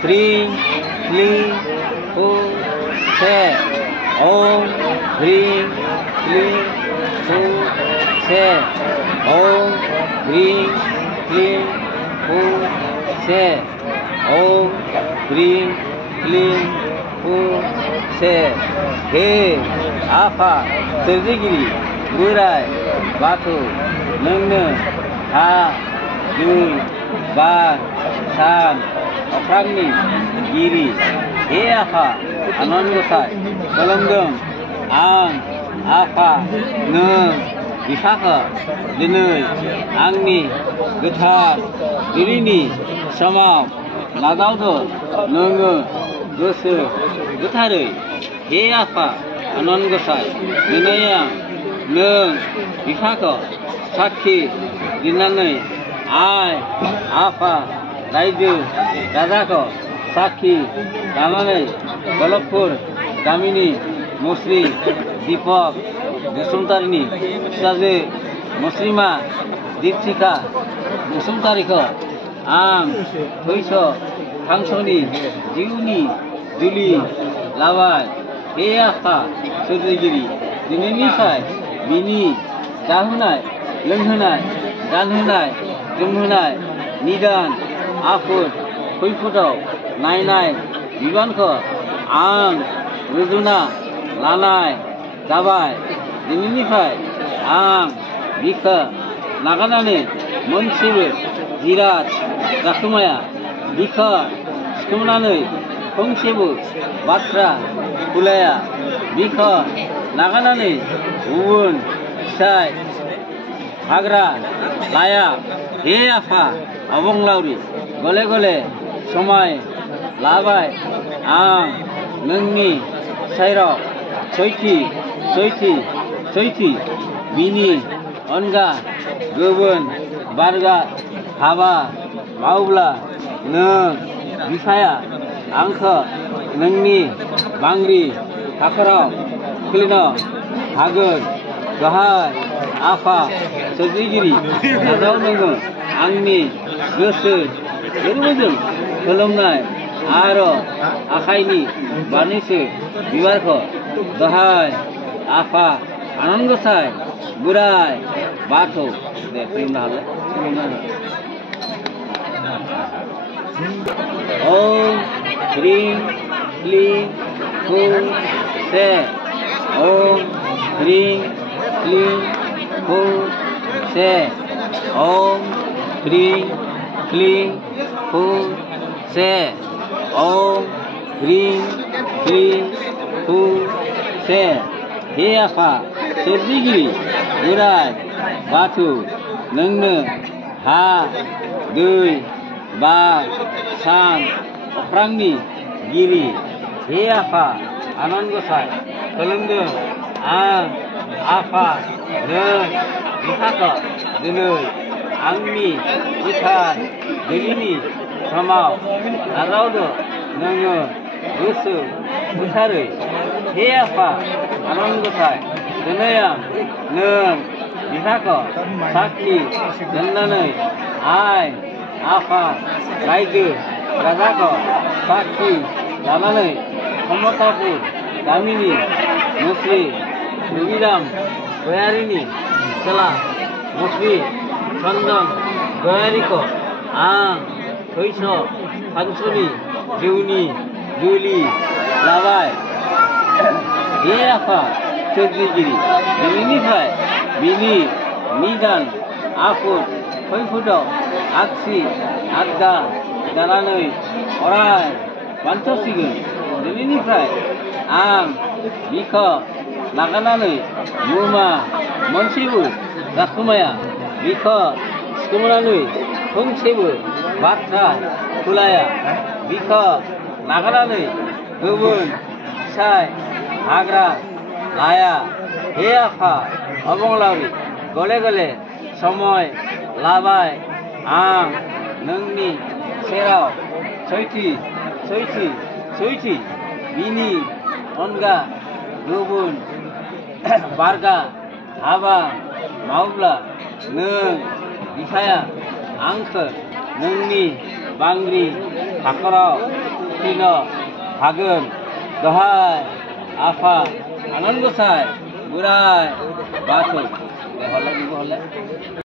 ह्रीं क्लीं हूं से ओम ह्रीं क्लीं हूं से ओम ह्रीं क्लीं हूं से ओम ह्रीं क्लीं हूं से हे आफा सोरजिगिरि बोराइ बाथौ नोंनो हा दै बार सान अख्रांनि गिरि हे आफा आनान गसाइ खुलुमदों आं आफा नों बिफाखौ दिनै आंनि गोथार जुलिनि समाव नाजावदों नोङो गोसो गोथारै हे आफा आनान गसाइ दिनै आं नों बिफाखौ साखि दोननानै आइ आफा रायजो राजाखौ साखि लानानै गलतपुर गामिनि मुस्रि दीपक बसुमतारीनि फिसाजो मुस्लिमा दीपशिखा बसुमतारीखौ आं थैस' थांस'नि जिउनि जुलि लाबाय हे आफा सोरजिगिरि दिनैनिफ्राय बिनि जाहोनाय लोंहोनाय गानहोनाय जोमहोनाय निदान आफोद खैफोदाव नायनाय बिबानखौ आं रुजुना लानाय जाबाय दिनैनिफ्राय आं बिखौ नागारनानै मोनसेबो जिराद जाखोमाया बिखौ सिखोमानानै फंसेबो बाथ्रा बुलाया बिखौ नागारनानै गुबुन फिसाय हाग्रा लाया हे आफा अबंलावरि गले गले समाय लाबाय आं नोंनि सेराव सैथि बिनि अनगा गुबुन बारगा हाबा मावब्ला नों बिफाया आंखौ नोंनि बांग्रि हाखराव खोलैनो हागोन गाहाय आफा सोरजिगिरि नाजाव नोङो आंनि गोसो गोरबोजों खुलुमनाय आरो आखाइनि बारनैसो बिबारखौ गाहाय आफा आनान गसाइ बोराइ बाथौ दे खुलुमनो हाबाय ओम ह्रीं क्लीं हूं से ओम ह्रीं क्लीं हूं से ओम ह्रीं क्लीं हूं से ओम ह्रीं क्लीं हूं से हे आफा सोरजिगिरि बोराइ बाथौ नोंनो हा दै बार सान अख्रांनि गिरि हे आफा आनान गसाइ खुलुमदों आं आफा नों बिफाखौ दिनै आंनि गोथार जुलिनि समाव नाजावदों नोङो गोसो गोथारै हे आफा आनान गसाइ दिनै आं नों बिफाखौ साखि दोननानै आइ आफा रायजो राजाखौ साखि लानानै कमतापुर गामिनि मुस्रि रबिराम गयारिनि फिसाला मुस्रि चन्दन गयारिखौ आं थैस' थांस'नि जिउनि जुलि लाबाय हे आफा सोरजिगिरि दिनैनिफ्राय बिनि निदान आफोद खैफोदाव आगसि आगदा जानानै अराय बान्थ'सिगोन दिनैनिफ्राय आं बिखौ नागारनानै मुमा मोनसेबो जाखोमाया बिखौ सिखोमानानै फंसेबो बाथ्रा बुलाया बिखौ नागारनानै गुबुन फिसाय हाग्रा लाया हे आफा अबंलावरि गले गले समय लाबाय आं नोंनि सेराव सैथि बिनि अनगा गुबुन बारगा हाबा मावब्ला नों बिफाया आंखौ नोंनि बांग्रि हाखराव सिन हागोन दहाय आफा आनान गसाय बोराय बाथौ दे हरलाय नोंबो हरलाय